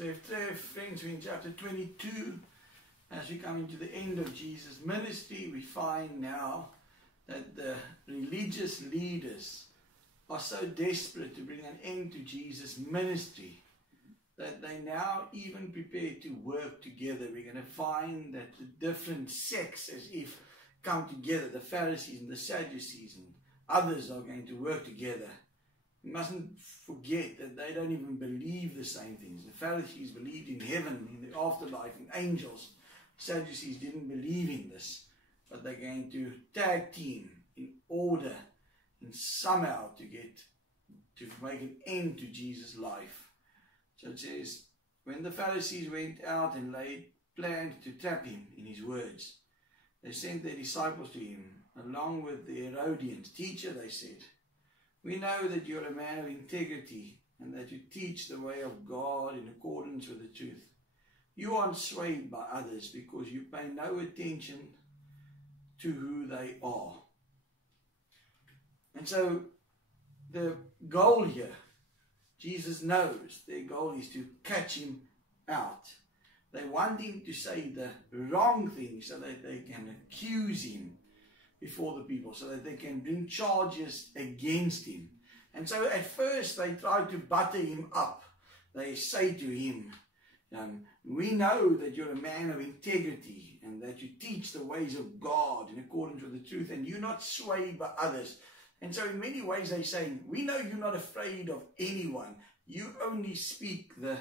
Rev Trevor, friends, we're in chapter 22. As we come into the end of Jesus' ministry, we find now that the religious leaders are so desperate to bring an end to Jesus' ministry that they now even prepare to work together. We're going to find that the different sects, as if, come together. The Pharisees and the Sadducees and others are going to work together. We mustn't forget that they don't even believe the same things. The Pharisees believed in heaven, in the afterlife, in angels. The Sadducees didn't believe in this, but they're going to tag team in order and somehow to make an end to Jesus' life. So it says, when the Pharisees went out and planned to trap him in his words, they sent their disciples to him, along with the Herodians. Teacher, they said, we know that you're a man of integrity and that you teach the way of God in accordance with the truth. You aren't swayed by others because you pay no attention to who they are. And so the goal here, Jesus knows their goal is to catch him out. They want him to say the wrong thing so that they can accuse him before the people, so that they can bring charges against him. And so at first they try to butter him up. They say to him, we know that you're a man of integrity and that you teach the ways of God in accordance with the truth and you're not swayed by others. And so in many ways they're saying, we know you're not afraid of anyone. You only speak the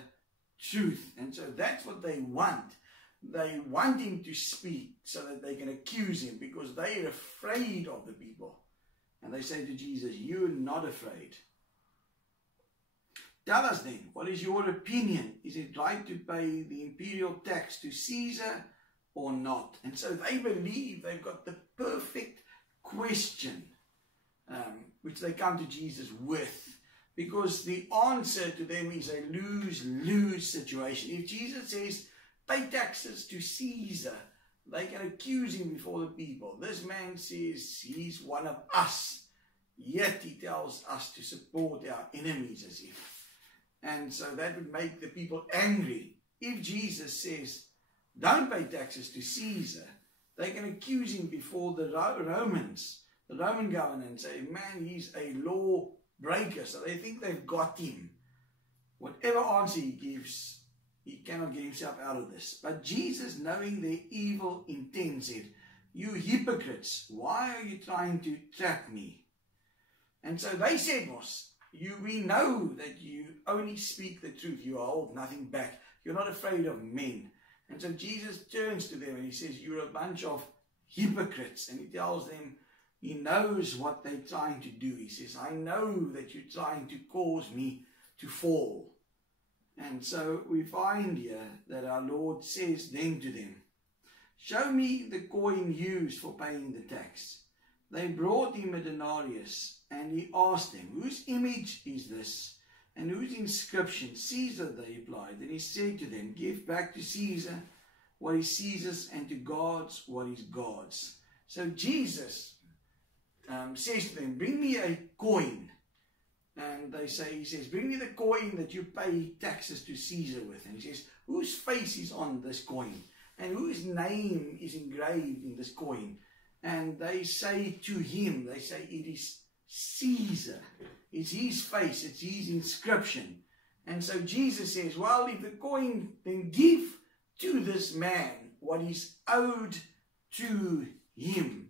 truth. And so that's what they want. They want him to speak so that they can accuse him because they are afraid of the people. And they say to Jesus, you're not afraid. Tell us then, what is your opinion? Is it right to pay the imperial tax to Caesar or not? And so they believe they've got the perfect question which they come to Jesus with, because the answer to them is a lose-lose situation. If Jesus says, pay taxes to Caesar, they can accuse him before the people. This man says he's one of us, yet he tells us to support our enemies as if. And so that would make the people angry. If Jesus says, don't pay taxes to Caesar, they can accuse him before the Romans, the Roman governor, and say, man, he's a law breaker. So they think they've got him. Whatever answer he gives, he cannot get himself out of this. But Jesus, knowing their evil intent, said, you hypocrites, why are you trying to trap me? And so they said, we know that you only speak the truth. You hold nothing back. You're not afraid of men. And so Jesus turns to them and he says, you're a bunch of hypocrites. And he tells them, he knows what they're trying to do. He says, I know that you're trying to cause me to fall. And so we find here that our Lord says then to them, show me the coin used for paying the tax. They brought him a denarius, and he asked them, whose image is this, and whose inscription? Caesar, they replied. Then he said to them, give back to Caesar what is Caesar's, and to God's what is God's. So Jesus says to them, bring me a coin. And he says, bring me the coin that you pay taxes to Caesar with. And he says, whose face is on this coin? And whose name is engraved in this coin? And they say to him, they say, it is Caesar. It's his face, it's his inscription. And so Jesus says, well, if the coin, then give to this man what is owed to him.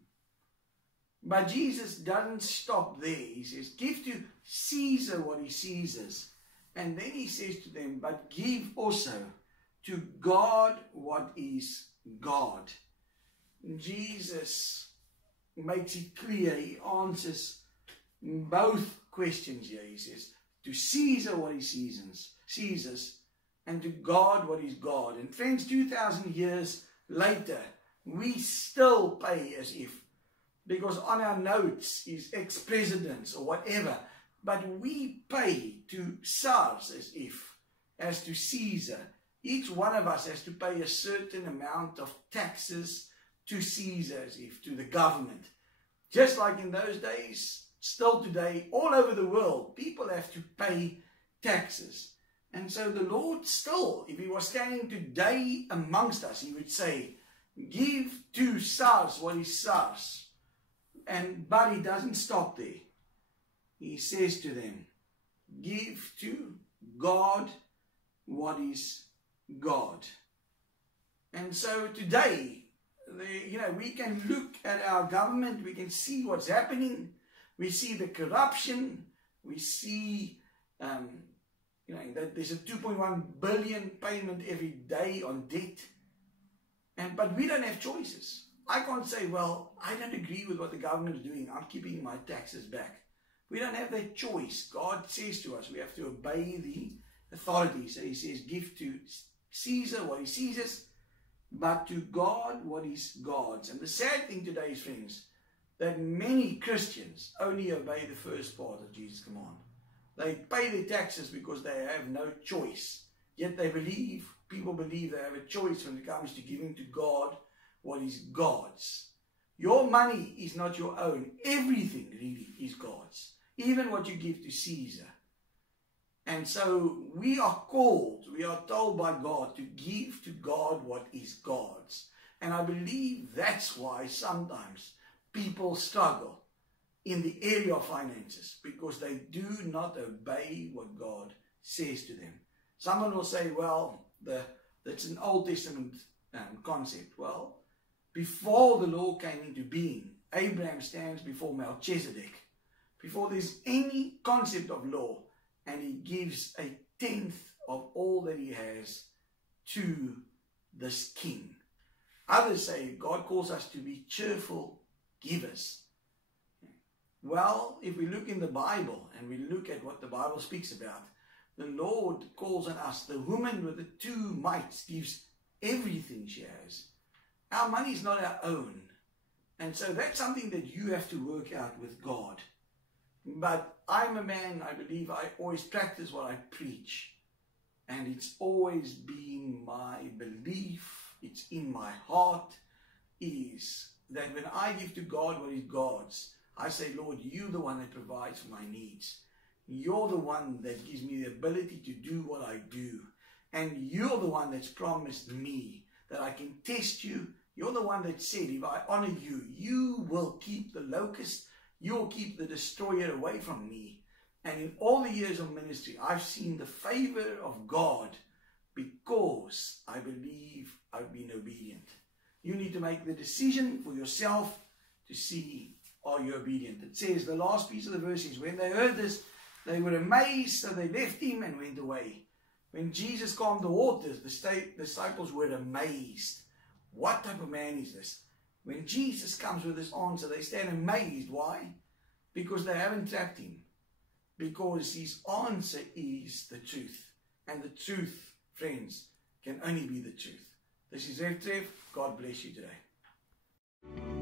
But Jesus doesn't stop there. He says, give to Caesar what is Caesar's. And then he says to them, but give also to God what is God. Jesus makes it clear. He answers both questions here. He says, to Caesar what is Caesar's, and to God what is God. And friends, 2,000 years later, we still pay as if. Because on our notes is ex-presidents or whatever. But we pay to SARS as to Caesar. Each one of us has to pay a certain amount of taxes to Caesar, as if, to the government. Just like in those days, still today, all over the world, people have to pay taxes. And so the Lord still, if he was standing today amongst us, he would say, give to SARS what is SARS. But he doesn't stop there. He says to them, give to God what is God. And so today, we can look at our government, we can see what's happening, we see the corruption, we see that there's a 2.1 billion payment every day on debt. But we don't have choices. I can't say, well, I don't agree with what the government is doing, I'm keeping my taxes back. We don't have that choice. God says to us, we have to obey the authorities. So he says, give to Caesar what is Caesar's, but to God what is God's. And the sad thing today is, friends, that many Christians only obey the first part of Jesus' command. They pay their taxes because they have no choice. Yet people believe they have a choice when it comes to giving to God what is God's. Your money is not your own. Everything really is God's. Even what you give to Caesar. And so we are told by God to give to God what is God's. And I believe that's why sometimes people struggle in the area of finances, because they do not obey what God says to them. Someone will say, well, that's an Old Testament concept. Well, before the law came into being, Abraham stands before Melchizedek, before there's any concept of law, and he gives a tenth of all that he has to this king. Others say God calls us to be cheerful givers. Well, if we look in the Bible and we look at what the Bible speaks about, the Lord calls on us. The woman with the 2 mites gives everything she has. Our money is not our own. And so that's something that you have to work out with God. But I'm a man, I believe I always practice what I preach. And it's always been my belief, it's in my heart, is that when I give to God what is God's, I say, Lord, you're the one that provides for my needs. You're the one that gives me the ability to do what I do. And you're the one that's promised me that I can test you. You're the one that said, if I honor you, you will keep the locust, you'll keep the destroyer away from me. And in all the years of ministry, I've seen the favor of God because I believe I've been obedient. You need to make the decision for yourself to see, are you obedient? It says, the last piece of the verse is, when they heard this, they were amazed, so they left him and went away. When Jesus calmed the waters, the disciples were amazed. What type of man is this? When Jesus comes with this answer, they stand amazed. Why? Because they haven't trapped him. Because his answer is the truth. And the truth, friends, can only be the truth. This is Rev Trev. God bless you today.